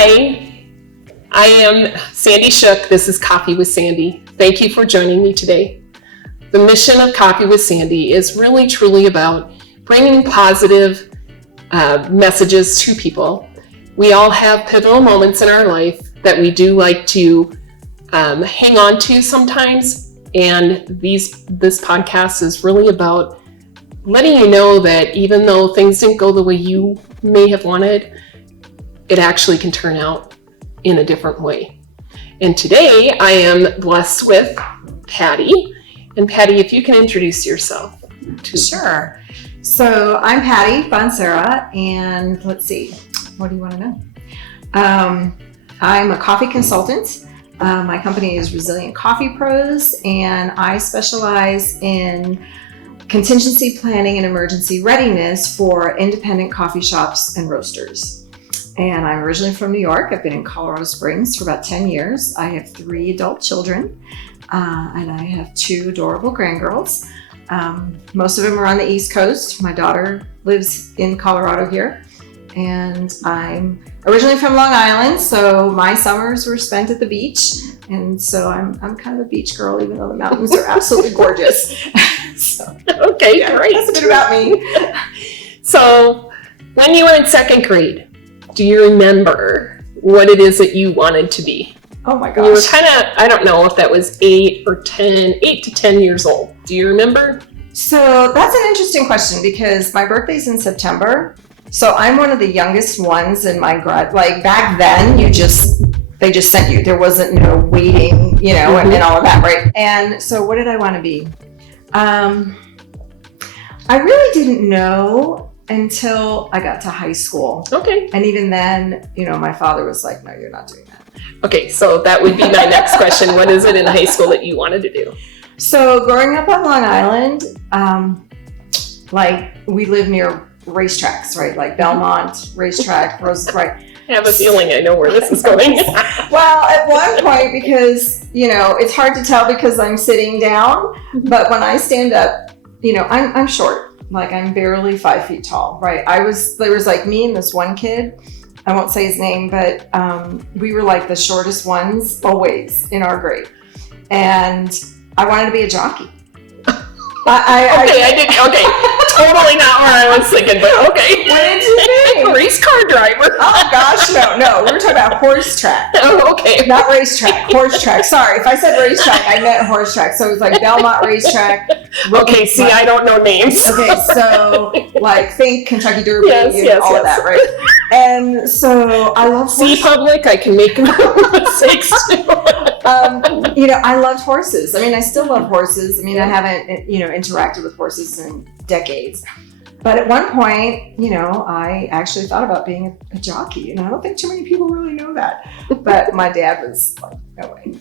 Hi, I am Sandy Shook. This is Coffee with Sandy. Thank you for joining me today. The mission of Coffee with Sandy is really truly about bringing positive messages to people. We all have pivotal moments in our life that we do like to hang on to sometimes, and this podcast is really about letting you know that even though things didn't go the way you may have wanted, it actually can turn out in a different way. And today I am blessed with Patty. And Patty, if you can introduce yourself. Sure. So I'm Patty Bonsera, and let's see, what do you want to know? I'm a coffee consultant. My company is Resilient Coffee Pros, and I specialize in contingency planning and emergency readiness for independent coffee shops and roasters. And I'm originally from New York. I've been in Colorado Springs for about 10 years. I have 3 adult children, and I have 2 adorable grandgirls. Most of them are on the East Coast. My daughter lives in Colorado here, and I'm originally from Long Island, so my summers were spent at the beach, and so I'm kind of a beach girl, even though the mountains are absolutely gorgeous. Okay, great. That's a bit about me. So, when you were in 2nd grade, do you remember what it is that you wanted to be? Oh my gosh. You were kind of, I don't know if that was 8 to 10 years old. Do you remember? So that's an interesting question because my birthday's in September. So I'm one of the youngest ones in my grad. Like back then, they just sent you. There wasn't no waiting, and all of that, right? And so what did I want to be? I really didn't know until I got to high school. Okay. And even then, my father was like, no, you're not doing that. Okay, so that would be my next question. What is it in high school that you wanted to do? So growing up on Long Island, we live near racetracks, right? Like Belmont racetrack, right? I have a feeling I know where this is going. Well, at one point, because, it's hard to tell because I'm sitting down, but when I stand up, I'm short. Like I'm barely 5 feet tall, right? There was like me and this one kid, I won't say his name, but we were like the shortest ones always in our grade. And I wanted to be a jockey. Totally not where I was thinking, but okay. What did you think? Race car driver. Oh gosh, no, we were talking about horse track. Oh, okay. Not racetrack, horse track. Sorry, if I said racetrack, I meant horse track. So it was like Belmont racetrack. Okay, see, I don't know names. Okay, so think Kentucky Derby and all of that, right? And so I love horses. See, public, I can make mistakes too. I loved horses. I mean, I still love horses. I mean, I haven't, interacted with horses in decades. But at one point, I actually thought about being a jockey. And I don't think too many people really know that. But my dad was like, no way.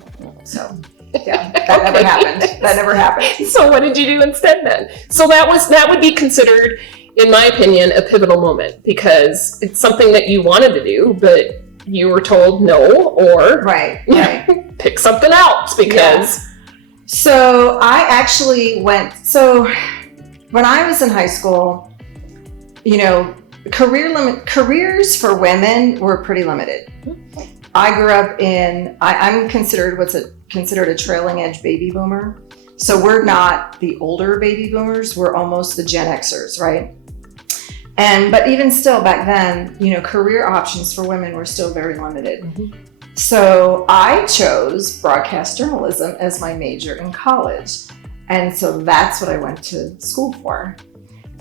So, yeah, that never happened. That never happened. So what did you do instead then? So that would be considered, in my opinion, a pivotal moment because it's something that you wanted to do, but you were told no, or right. pick something else because. Yeah. So I actually so when I was in high school, careers for women were pretty limited. I grew up I'm considered considered a trailing edge baby boomer. So we're not the older baby boomers, we're almost the Gen Xers, right? But even still back then, career options for women were still very limited. Mm-hmm. So I chose broadcast journalism as my major in college. And so that's what I went to school for.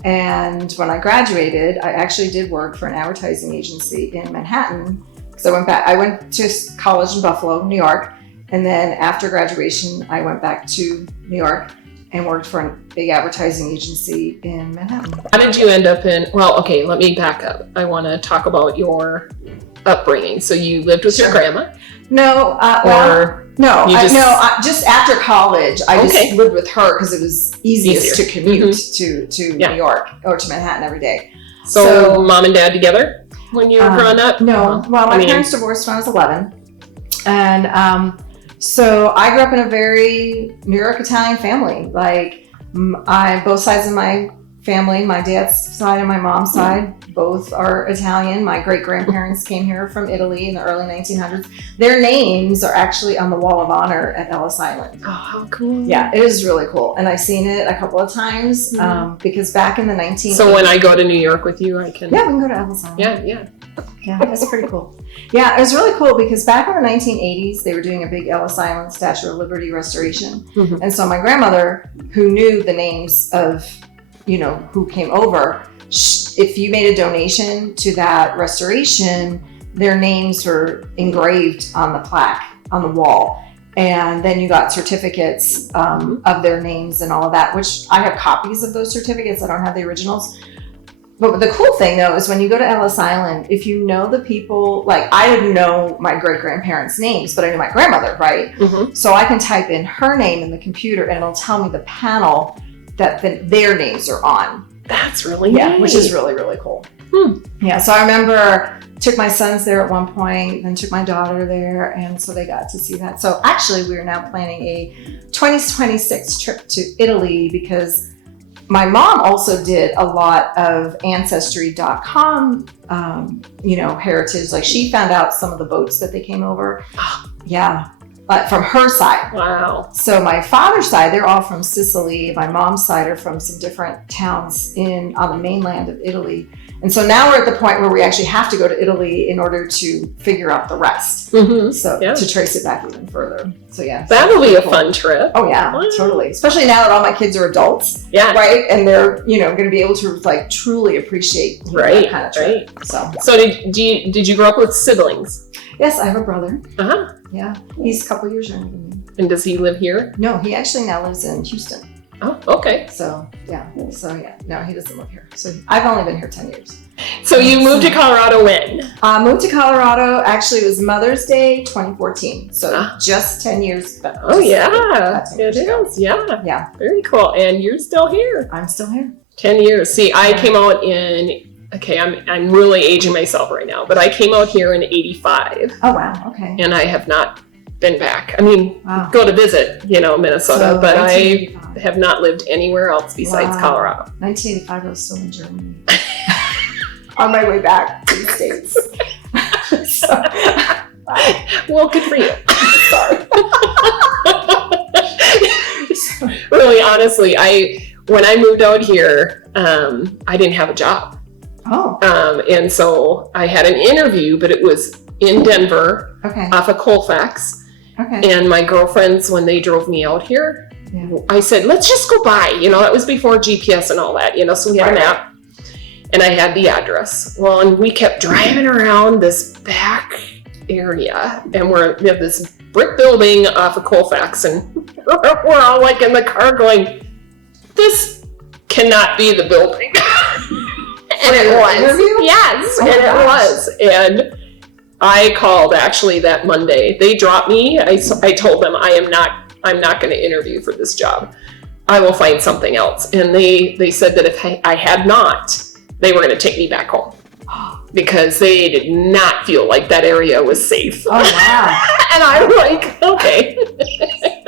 And when I graduated, I actually did work for an advertising agency in Manhattan. So I went to college in Buffalo, New York. And then after graduation, I went back to New York and worked for a big advertising agency in Manhattan. How did you end up let me back up. I want to talk about your upbringing. So you lived with your grandma? No, just after college, I just lived with her because it was easiest to commute to New York or to Manhattan every day. So mom and dad together when you were growing up? No, well, my parents divorced when I was 11. And so I grew up in a very New York Italian family. Like both sides of my family, my dad's side and my mom's side, both are Italian. My great-grandparents came here from Italy in the early 1900s. Their names are actually on the Wall of Honor at Ellis Island. Oh, how cool. Yeah, it is really cool. And I've seen it a couple of times because back in the 1980s. So when I go to New York with you, I can. Yeah, we can go to Ellis Island. Yeah. Yeah, that's pretty cool. Yeah, it was really cool because back in the 1980s, they were doing a big Ellis Island Statue of Liberty restoration. Mhm. And so my grandmother, who knew the names of, who came over, if you made a donation to that restoration, their names were engraved on the plaque, on the wall. And then you got certificates of their names and all of that, which I have copies of those certificates. I don't have the originals. But the cool thing, though, is when you go to Ellis Island, if you know the people, like I didn't know my great-grandparents' names, but I knew my grandmother, right? Mm-hmm. So I can type in her name in the computer and it'll tell me the panel that their names are on. That's really neat. Which is really, really cool. Yeah, so I remember took my sons there at one point, then took my daughter there, and so they got to see that. So actually, we are now planning a 2026 trip to Italy because my mom also did a lot of Ancestry.com, heritage. Like she found out some of the boats that they came over. Yeah, from her side. Wow. So my father's side, they're all from Sicily. My mom's side are from some different towns on the mainland of Italy. And so now we're at the point where we actually have to go to Italy in order to figure out the rest. Mm-hmm. So to trace it back even further. So yeah. That'll be a fun trip. Oh yeah, totally. Especially now that all my kids are adults. Yeah. Right? And they're, going to be able to like truly appreciate that kind of trip. Right. So did you grow up with siblings? Yes, I have a brother. Uh-huh. Yeah. He's a couple years younger than me. And does he live here? No, he actually now lives in Houston. Oh, okay. So yeah. No, he doesn't live here. So I've only been here 10 years. So you moved to Colorado when? Moved to Colorado, actually it was Mother's Day 2014. So just 10 years. Oh yeah, it is. Yeah. Yeah. Very cool. And you're still here. I'm still here. 10 years. See, I came out I'm really aging myself right now, but I came out here in 85. Oh wow, okay. And I have not been back. I mean, go to visit, Minnesota, but I have not lived anywhere else besides Colorado. 1985, I was still in Germany. On my way back to the States. Well, good for you. Sorry. Really, honestly, when I moved out here, I didn't have a job. Oh. And so I had an interview, but it was in Denver, off of Colfax. Okay. And my girlfriends, when they drove me out here, I said, let's just go by. That was before GPS and all that, so we had a map. And I had the address. Well, and we kept driving around this back area, and we have this brick building off of Colfax, and we're all like in the car going, this cannot be the building. And it was. Interview? Yes, and it was. And I called actually that Monday. They dropped me. I told them I'm not going to interview for this job. I will find something else. And they said that if I had not, they were going to take me back home because they did not feel like that area was safe. Oh, wow. And I'm like, okay.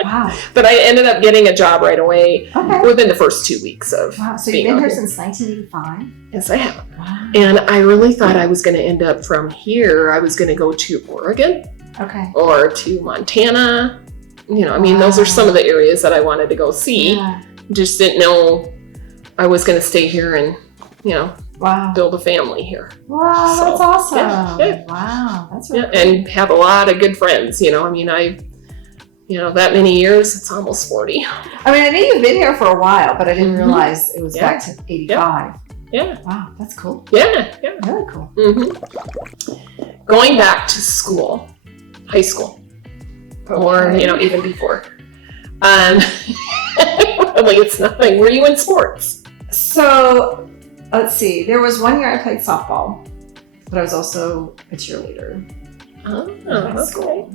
Wow. But I ended up getting a job right away within the first 2 weeks of So you've been here since 1985? Yes, I have. Wow. And I really thought I was going to end up from here. I was going to go to Oregon or to Montana. Those are some of the areas that I wanted to go see. Yeah. Just didn't know I was going to stay here and build a family here. Wow, So, that's awesome. Yeah. Wow, that's really cool. And have a lot of good friends. That many years, it's almost 40. I mean, I knew you've been here for a while, but I didn't realize it was back to 85. Yeah. Wow, that's cool. Yeah. Really cool. Mm-hmm. Going back to school, high school, or, even before. Really, it's nothing. Were you in sports? So, let's see. There was one year I played softball, but I was also a cheerleader in high school.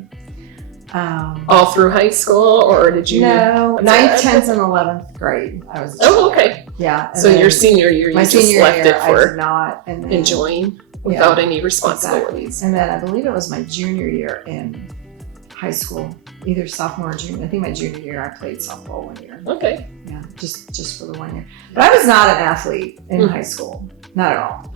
All through high school, or did you? No, 9th, 10th, and 11th grade. I was. Okay. Yeah. So your senior year, you just left it for I did not, and then, enjoying without any responsibilities. Exactly. And then I believe it was my junior year in high school, either sophomore or junior. I think my junior year I played softball 1 year. Okay. Yeah, just for the 1 year. But I was not an athlete in high school, not at all.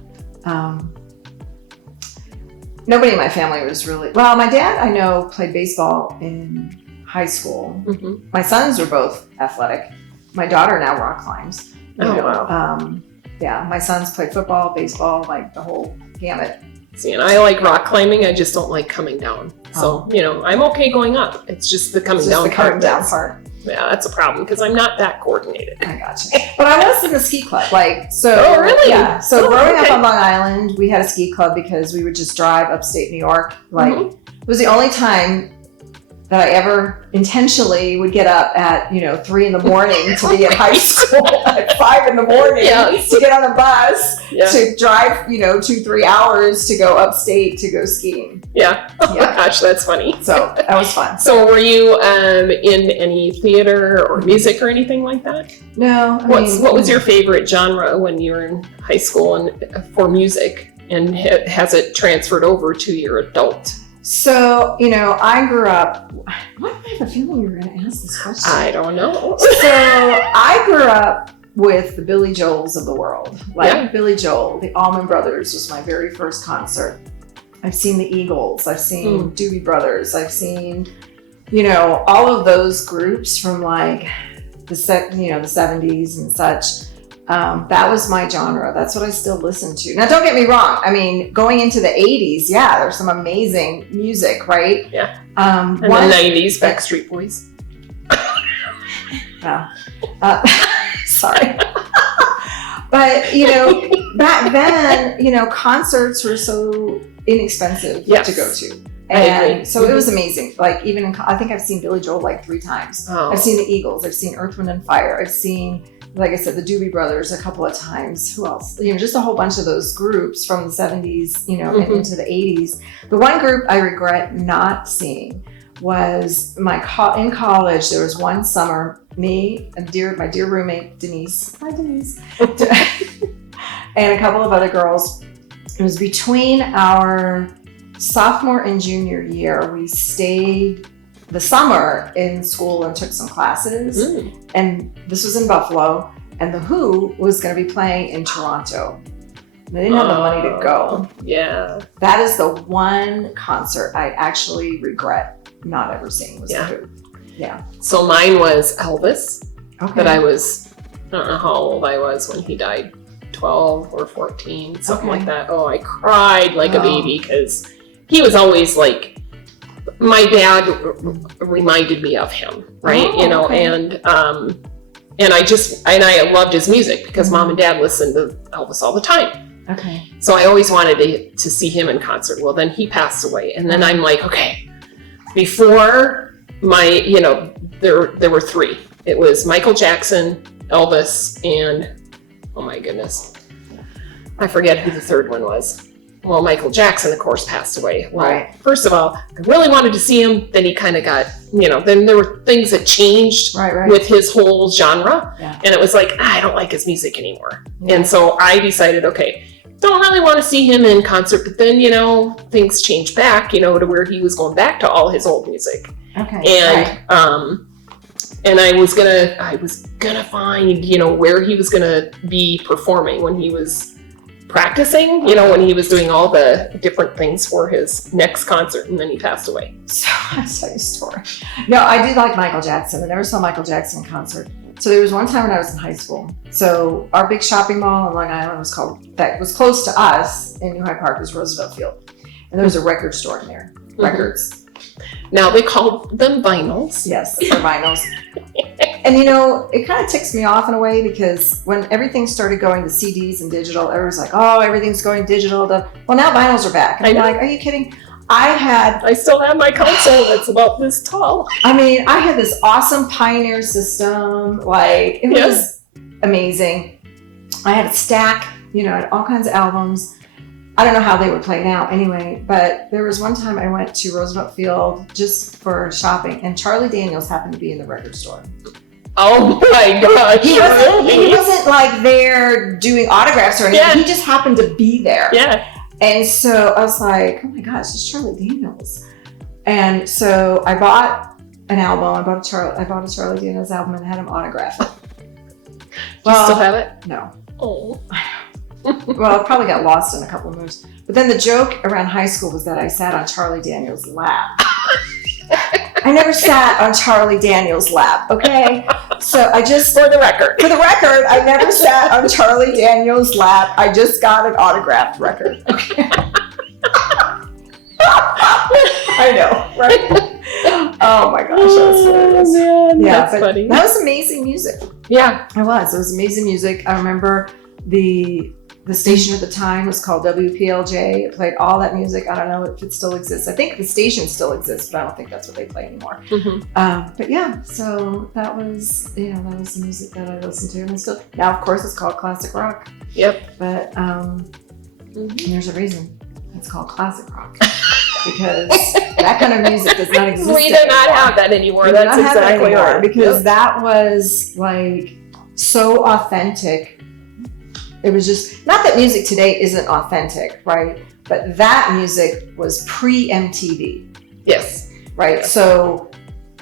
Nobody in my family was really, well, my dad, I know, played baseball in high school. Mm-hmm. My sons were both athletic. My daughter now rock climbs. Wow. Yeah, my sons played football, baseball, like the whole gamut. See, and I like rock climbing. I just don't like coming down. So, I'm okay going up. It's just the coming down part. Yeah, that's a problem because I'm not that coordinated. I gotcha. But I was in the ski club. Oh, really? Yeah. So growing up on Long Island, we had a ski club because we would just drive upstate New York. It was the only time that I ever intentionally would get up at 3 a.m. to be at high school at 5 a.m. to get on a bus to drive 2-3 hours to go upstate to go skiing. Yeah. Oh my gosh, that's funny. So that was fun. So were you in any theater or music or anything like that? No. What was your favorite genre when you were in high school and for music, and has it transferred over to your adult? So, I grew up, why do I have a feeling you were going to ask this question? I don't know. So I grew up with the Billy Joels of the world. Billy Joel, the Allman Brothers was my very first concert. I've seen the Eagles. I've seen Doobie Brothers. I've seen, all of those groups from the 70s and such. That was my genre. That's what I still listen to. Now, don't get me wrong. Going into the 80s, there's some amazing music, right? Yeah. And the 90s, Backstreet Boys. Sorry. But, back then, concerts were so inexpensive to go to. And so it was amazing. I think I've seen Billy Joel 3 times. Oh. I've seen the Eagles. I've seen Earth, Wind and Fire. I've seen, like I said, the Doobie Brothers a couple of times. Who else? Just a whole bunch of those groups from the 70s, and into the 80s. The one group I regret not seeing was in college. There was one summer, me and my dear roommate, Denise. Hi, Denise. And a couple of other girls. It was between our sophomore and junior year. We stayed the summer in school and took some classes. And this was in Buffalo, and The Who was going to be playing in Toronto. They didn't have the money to go. Yeah. That is the one concert I actually regret not ever seeing was The Who. Yeah. So mine was Elvis. Okay. But I don't know how old I was when he died. 12 or 14, something like that. Oh, I cried like a baby because he was always my dad reminded me of him, right? And I loved his music because mom and dad listened to Elvis all the time. Okay. So I always wanted to see him in concert. Well, then he passed away, and then I'm like, okay, before there were 3. It was Michael Jackson, Elvis, and oh my goodness, I forget who the third one was. Well, Michael Jackson, of course, passed away. Well, First of all, I really wanted to see him. Then he kind of got, then there were things that changed with his whole genre. Yeah. And it was I don't like his music anymore. Yeah. And so I decided, okay, don't really want to see him in concert. But then, things changed back, to where he was going back to all his old music. Okay. And, and I was gonna find, where he was gonna be performing when he was practicing, when he was doing all the different things for his next concert, and then he passed away. So I'll tell you a story. No, I did like Michael Jackson. I never saw Michael Jackson in concert. So there was one time when I was in high school. So our big shopping mall in Long Island was close to us in New Hyde Park was Roosevelt Field. And there was a record store in there. Records. Now they called them vinyls. Yes, they're vinyls. And it kind of ticks me off in a way because when everything started going to CDs and digital, everyone's like, oh, everything's going digital. Well, now vinyls are back. And I'm like, are you kidding? I still have my console that's about this tall. I had this awesome Pioneer system. It was amazing. I had a stack, had all kinds of albums. I don't know how they would play now anyway, but there was one time I went to Roosevelt Field just for shopping, and Charlie Daniels happened to be in the record store. Oh my gosh. He wasn't there doing autographs or anything. Yeah. He just happened to be there. Yeah. And so I was like, oh my gosh, it's Charlie Daniels. And so I bought an album. I bought a Charlie Daniels album and had him autograph it. Do you still have it? No. Oh. Well, it probably got lost in a couple of moves. But then the joke around high school was that I sat on Charlie Daniels' lap. I never sat on Charlie Daniels' lap, okay? So I just... For the record, I never sat on Charlie Daniels' lap. I just got an autographed record, okay? I know, right? Oh my gosh, that's hilarious. Man, Yeah, that's but funny. that was amazing music. Yeah. It was amazing music. I remember the station at the time was called WPLJ. It played all that music. I don't know if it still exists. I think the station still exists, but I don't think that's what they play anymore. But yeah, so that was the music that I listened to, and still now, of course, it's called classic rock. Yep. But and there's a reason it's called classic rock because that kind of music does not exist. We do not have that anymore. We That's don't have that exactly anymore right. because that was like so authentic. It was just, not that music today isn't authentic, right? But that music was pre-MTV, Yes. right? So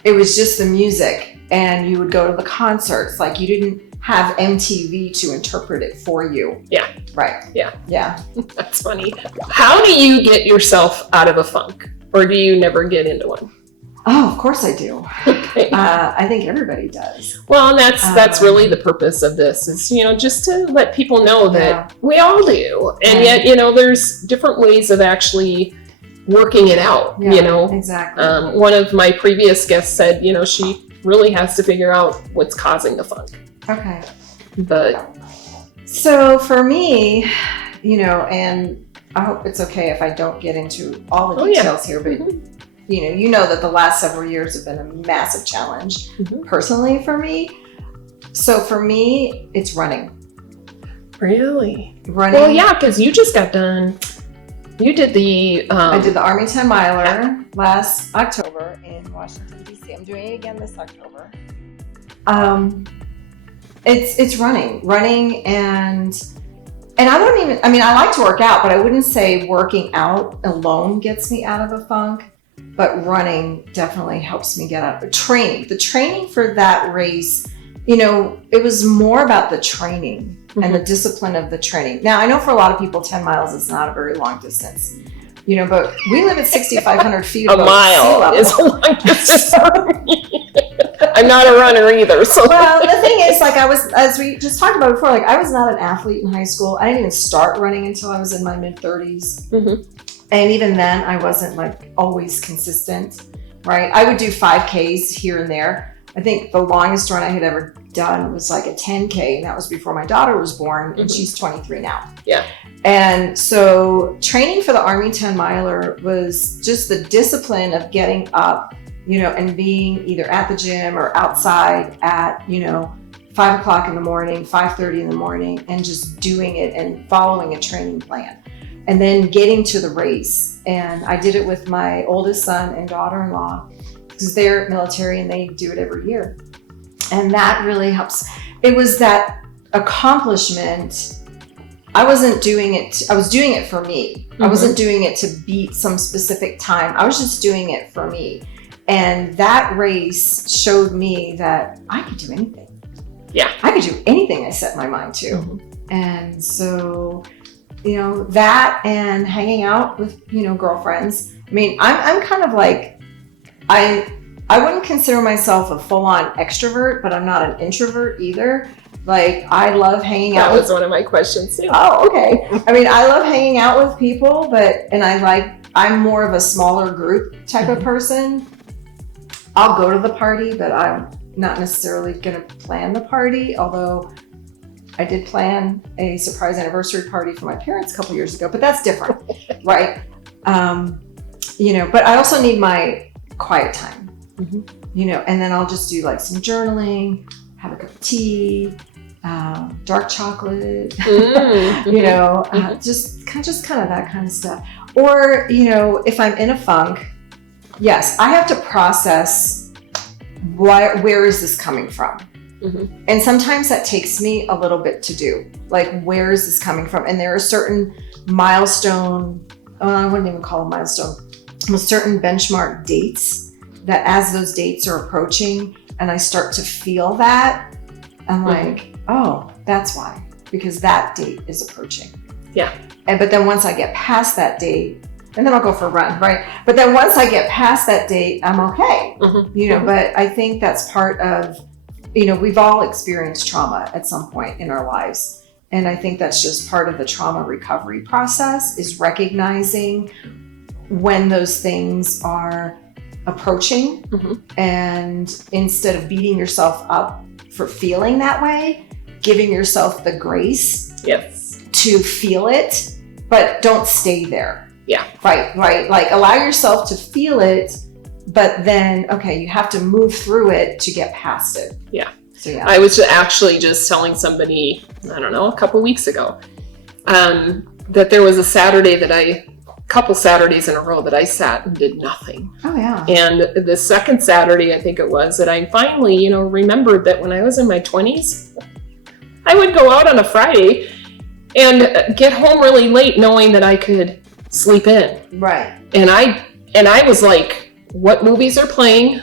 it was just the music, and you would go to the concerts. Like, you didn't have MTV to interpret it for you. Yeah. Right. Yeah. Yeah. That's funny. How do you get yourself out of a funk? Or do you never get into one? Oh, of course I do. Okay. I think everybody does. Well, and that's really the purpose of this is, just to let people know that we all do. And yet, there's different ways of actually working it out, Exactly. One of my previous guests said, she really has to figure out what's causing the funk. Okay. But so for me, and I hope it's okay if I don't get into all the details here, but you know that the last several years have been a massive challenge personally for me. So for me, it's running. Really? Running. Well, yeah, because you just got done. You did the... I did the Army 10 miler last October in Washington, D.C. I'm doing it again this October. It's running and I wouldn't even, I like to work out, but I wouldn't say working out alone gets me out of a funk. But running definitely helps me get out of it. The training for that race, it was more about the training and the discipline of the training. Now, I know for a lot of people, 10 miles is not a very long distance, but we live at 6,500 feet above sea level. Is a long distance for me. I'm not a runner either. So. Well, the thing is, as we just talked about before, I was not an athlete in high school. I didn't even start running until I was in my mid-30s. And even then, I wasn't always consistent, right? I would do 5Ks here and there. I think the longest run I had ever done was a 10K, and that was before my daughter was born, and she's 23 now. Yeah. And so training for the Army 10 miler was just the discipline of getting up, and being either at the gym or outside at, 5 o'clock in the morning, 5:30 in the morning, and just doing it and following a training plan. And then getting to the race. And I did it with my oldest son and daughter-in-law because they're military and they do it every year. And that really helps. It was that accomplishment. I was doing it for me. I wasn't doing it to beat some specific time. I was just doing it for me. And that race showed me that I could do anything. Yeah. I could do anything I set my mind to. And so... that and hanging out with, girlfriends. I'm kind of I wouldn't consider myself a full-on extrovert, but I'm not an introvert either. I love hanging out. That was one of my questions too. Oh, okay. I love hanging out with people, I'm more of a smaller group type of person. I'll go to the party, but I'm not necessarily going to plan the party, although I did plan a surprise anniversary party for my parents a couple years ago, but that's different, right? But I also need my quiet time, and then I'll just do some journaling, have a cup of tea, dark chocolate, just kind of that kind of stuff. Or, if I'm in a funk, yes, I have to process where is this coming from? And sometimes that takes me a little bit to do. Where is this coming from? And there are certain I wouldn't even call a milestone, with certain benchmark dates, that as those dates are approaching and I start to feel that, I'm like, oh, that's why, because that date is approaching. Yeah. But then once I get past that date, and then I'll go for a run, right? But then once I get past that date, I'm okay. But I think that's part of, we've all experienced trauma at some point in our lives. And I think that's just part of the trauma recovery process, is recognizing when those things are approaching. And instead of beating yourself up for feeling that way, giving yourself the grace to feel it, but don't stay there. Yeah. Right. Like, allow yourself to feel it, but then, okay, you have to move through it to get past it. Yeah. So, yeah. I was actually just telling somebody, I don't know, a couple weeks ago, that there was a couple Saturdays in a row that I sat and did nothing. Oh, yeah. And the second Saturday, I think it was, that I finally, remembered that when I was in my 20s, I would go out on a Friday and get home really late knowing that I could sleep in. Right. And I was like, what movies are playing?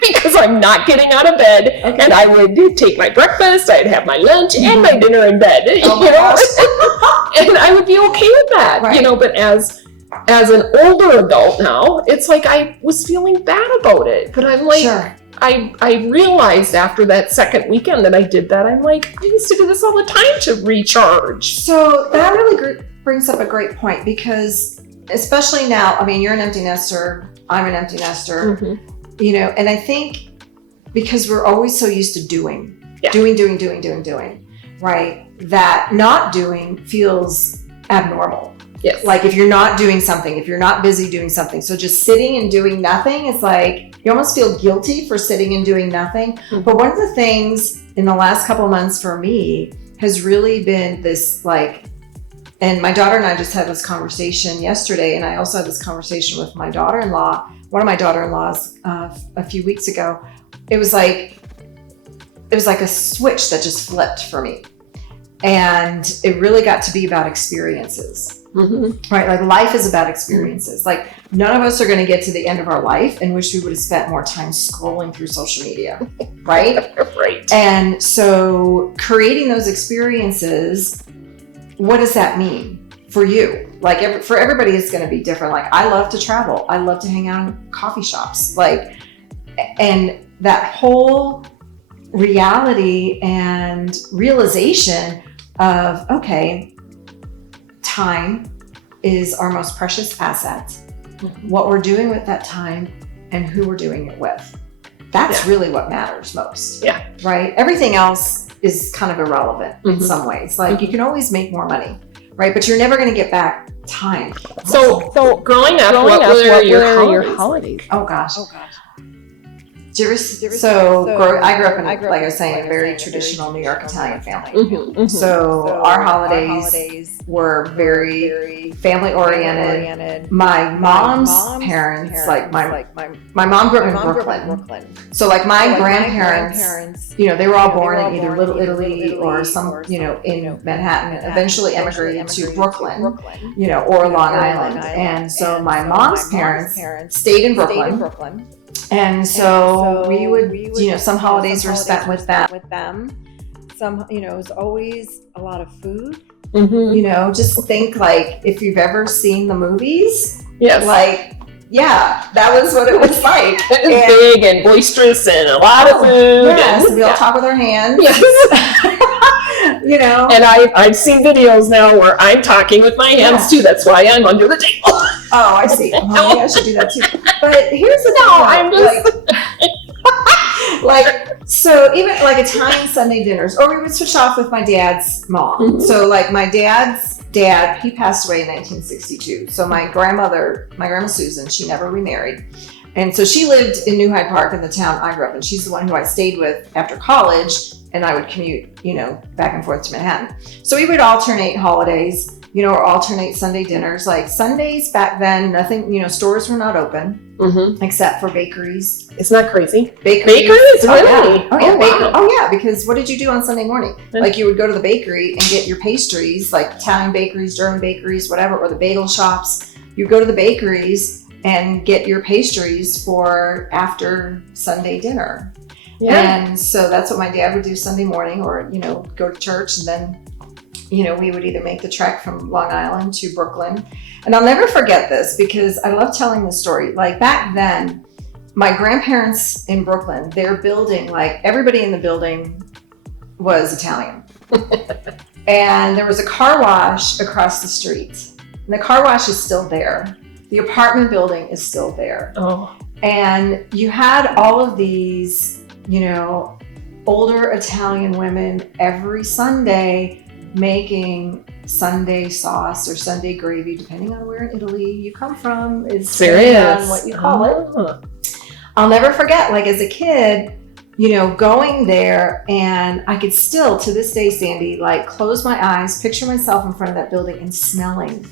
Because I'm not getting out of bed. Okay. And I would take my breakfast, I'd have my lunch and my dinner in bed. And I would be okay with that. Right. But as an older adult now, it's like I was feeling bad about it. But I'm like, sure. I realized after that second weekend that I did that, I'm like, I used to do this all the time to recharge. So that really brings up a great point, because especially now, you're an empty nester, I'm an empty nester, and I think because we're always so used to doing, right? That not doing feels abnormal. Yes. Like if you're not doing something, if you're not busy doing something. So just sitting and doing nothing, it's like you almost feel guilty for sitting and doing nothing. But one of the things in the last couple of months for me has really been this, and my daughter and I just had this conversation yesterday, and I also had this conversation with my daughter-in-law, one of my daughter-in-laws a few weeks ago. It was like a switch that just flipped for me. And it really got to be about experiences. Right? Like life is about experiences. Like none of us are going to get to the end of our life and wish we would have spent more time scrolling through social media. Right? Right. And so creating those experiences, what does that mean for you? Like for everybody, it's going to be different. Like I love to travel. I love to hang out in coffee shops. And that whole reality and realization of, okay, time is our most precious asset. What we're doing with that time and who we're doing it with. That's really what matters most. Yeah. Right? Everything else is kind of irrelevant in some ways. Like you can always make more money, right? But you're never going to get back time. So growing up, what were your holidays? Oh gosh. I grew up in, like I was saying, a very traditional New York Italian family. So our holidays were very family oriented. My mom's parents, like my mom grew up in Brooklyn. So like my grandparents, they were all born in either Little Italy or some, in Manhattan, and eventually emigrated to Brooklyn, or Long Island. And so my mom's parents stayed in Brooklyn. And so we would, some holidays were spent with them. Some, it was always a lot of food. Just think like if you've ever seen the movies, that was what it was like. Big and boisterous and a lot of food. Yes, we all talk with our hands. And I've seen videos now where I'm talking with my hands too. That's why I'm under the table. Oh, I see. Well, maybe I should do that too. But here's the thing. I'm just so even like Italian Sunday dinners, or we would switch off with my dad's mom. So like my dad's dad, he passed away in 1962. So my grandma Susan, she never remarried. And so she lived in New Hyde Park in the town I grew up in. She's the one who I stayed with after college, and I would commute, back and forth to Manhattan. So we would alternate holidays, or alternate Sunday dinners. Like Sundays back then, nothing, stores were not open except for bakeries. Isn't that crazy? Bakeries? Really? Oh yeah, because what did you do on Sunday morning? Like you would go to the bakery and get your pastries, like Italian bakeries, German bakeries, whatever, or the bagel shops. You go to the bakeries and get your pastries for after Sunday dinner. Yeah. And so that's what my dad would do Sunday morning, or, go to church, and then, we would either make the trek from Long Island to Brooklyn. And I'll never forget this because I love telling this story. Like back then, my grandparents in Brooklyn, their building, like everybody in the building was Italian. And there was a car wash across the street. And the car wash is still there. The apartment building is still there. Oh. And you had all of these, older Italian women every Sunday making Sunday sauce or Sunday gravy, depending on where in Italy you come from, is depending on what you call it. I'll never forget, like as a kid, going there, and I could still, to this day, Sandy, like close my eyes, picture myself in front of that building and smelling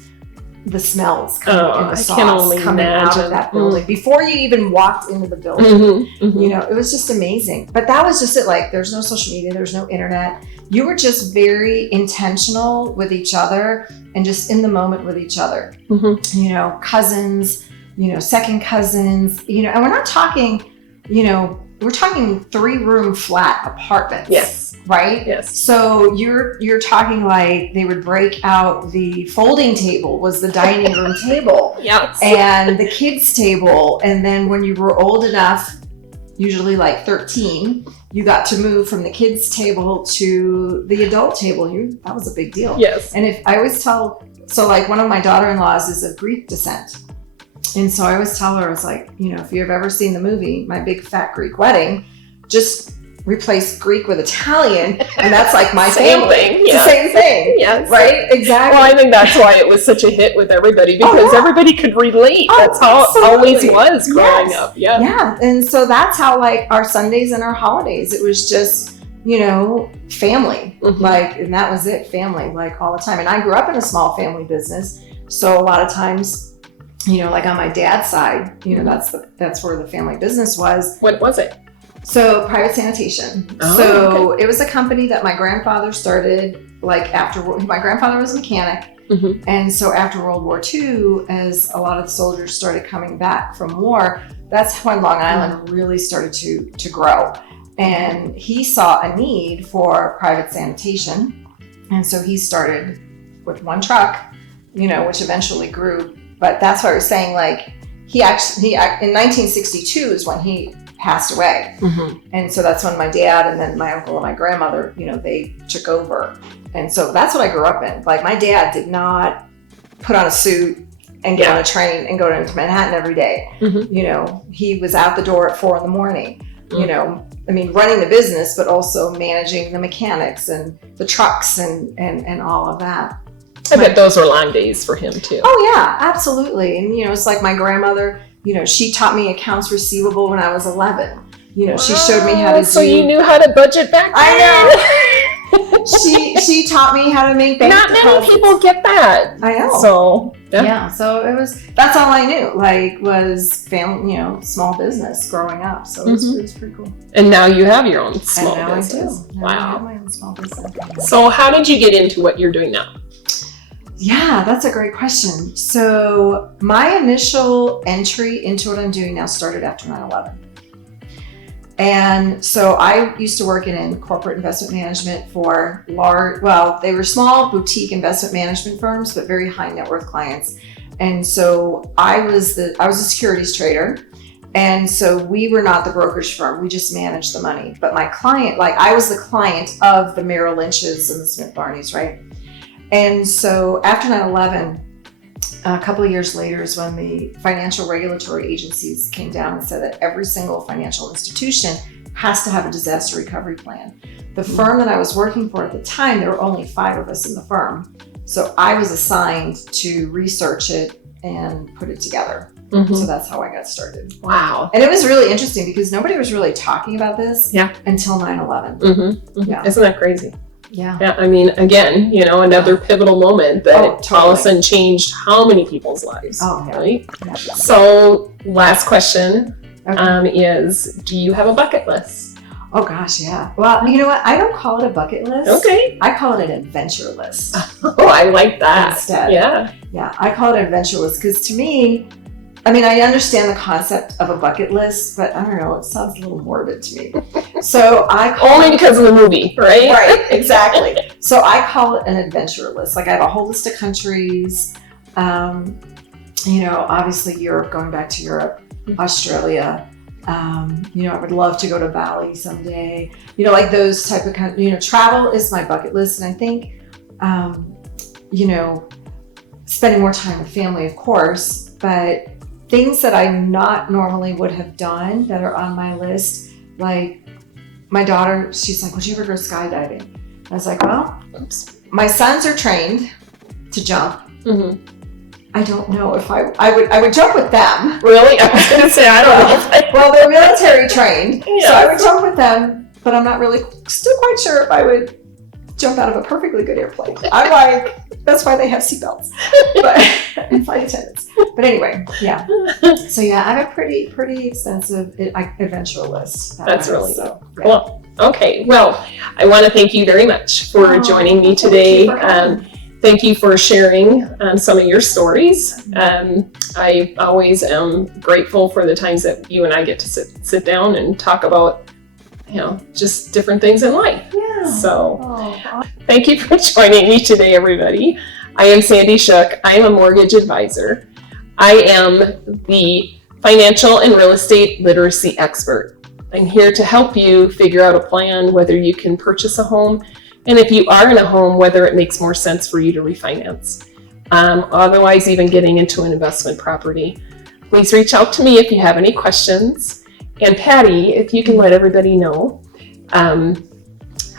the smells coming in the sauce coming out of that building before you even walked into the building. It was just amazing. But that was just it. Like there's no social media, there's no internet. You were just very intentional with each other and just in the moment with each other. Cousins, second cousins, and we're not talking, we're talking 3-room flat apartments. Yes. Right? Yes. So you're talking like they would break out the folding table was the dining room table. Yes. And the kids table. And then when you were old enough, usually like 13, you got to move from the kids table to the adult table. That was a big deal. Yes. And if I always tell, so like one of my daughter-in-laws is of Greek descent. And so I always tell her, I was like, if you've ever seen the movie, My Big Fat Greek Wedding, just replace Greek with Italian, and that's like my family. It's the same thing. Yes. Right? Exactly. Well, I think that's why it was such a hit with everybody, because everybody could relate. That's how it always was growing up. Yeah. Yeah. And so that's how like our Sundays and our holidays, it was just, family. Like, and that was it, family, like all the time. And I grew up in a small family business. So a lot of times, like on my dad's side, that's where the family business was. What was it? So private sanitation. It was a company that my grandfather started like after, my grandfather was a mechanic. And so after World War II, as a lot of the soldiers started coming back from war, that's when Long Island really started to grow. And he saw a need for private sanitation. And so he started with one truck, which eventually grew. But that's what I was saying, like he in 1962 is when he passed away. And so that's when my dad and then my uncle and my grandmother, they took over. And so that's what I grew up in. Like my dad did not put on a suit and get on a train and go into Manhattan every day. He was out the door at 4 a.m, running the business, but also managing the mechanics and the trucks and all of that. I bet those were long days for him too. Oh yeah, absolutely. And it's like my grandmother, she taught me accounts receivable when I was 11. She showed me how to So you knew how to budget back then? I know. she taught me how to make bank deposits. Not many people get that. I know. So yeah. So that's all I knew, like was family, small business growing up. So it was pretty cool. And now you have your own small business. I do. Now Wow. I have my own small business. So how did you get into what you're doing now? Yeah, that's a great question. So my initial entry into what I'm doing now started after 9/11. And so I used to work in corporate investment management for they were small boutique investment management firms, but very high net worth clients. And so I was a securities trader. And so we were not the brokerage firm. We just managed the money. But my client, like I was the client of the Merrill Lynch's and the Smith Barneys, right? And so after 9/11, a couple of years later is when the financial regulatory agencies came down and said that every single financial institution has to have a disaster recovery plan. The firm that I was working for at the time, there were only 5 of us in the firm. So I was assigned to research it and put it together. So that's how I got started. Wow. And it was really interesting because nobody was really talking about this until 9/11. Yeah. Isn't that crazy? Yeah. Yeah. I mean, again, another pivotal moment that all of a sudden changed how many people's lives. Oh, yeah. Right? Yeah. So last question is, do you have a bucket list? Oh gosh, yeah. Well, you know what? I don't call it a bucket list. Okay. I call it an adventure list. Oh, I like that. Instead. Yeah. Yeah, I call it an adventure list because to me, I mean, I understand the concept of a bucket list, but I don't know, it sounds a little morbid to me. So Only because of the movie, right? Right, exactly. So I call it an adventure list. Like I have a whole list of countries, obviously Europe, going back to Europe, Australia. I would love to go to Bali someday. Like those type of travel is my bucket list. And I think, spending more time with family, of course, but things that I not normally would have done that are on my list, like my daughter, she's like, would you ever go skydiving? I was like, well, my sons are trained to jump. Mm-hmm. I don't know if I would jump with them. Really? I was going to say, I don't know. Well, they're military trained, so I would jump with them, but I'm not really still quite sure if I would jump out of a perfectly good airplane. I'm like, that's why they have seatbelts and flight attendants. But anyway, yeah. So yeah, I have a pretty extensive adventure list. That's really cool. Okay, well, I want to thank you very much for joining me today. Thank you for sharing some of your stories. I always am grateful for the times that you and I get to sit down and talk about, just different things in life. Yeah. So thank you for joining me today, everybody. I am Sandy Shook. I am a mortgage advisor. I am the financial and real estate literacy expert. I'm here to help you figure out a plan whether you can purchase a home, and if you are in a home, whether it makes more sense for you to refinance. Otherwise, even getting into an investment property. Please reach out to me if you have any questions. And Patty, if you can let everybody know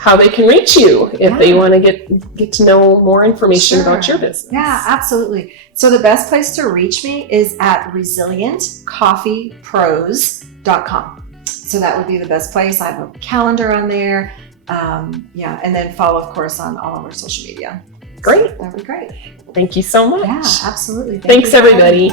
how they can reach you if they want to get to know more information about your business. Yeah, absolutely. So the best place to reach me is at resilientcoffeepros.com. So that would be the best place. I have a calendar on there. And then follow, of course, on all of our social media. Great. That would be great. Thank you so much. Yeah, absolutely. Thanks, everybody.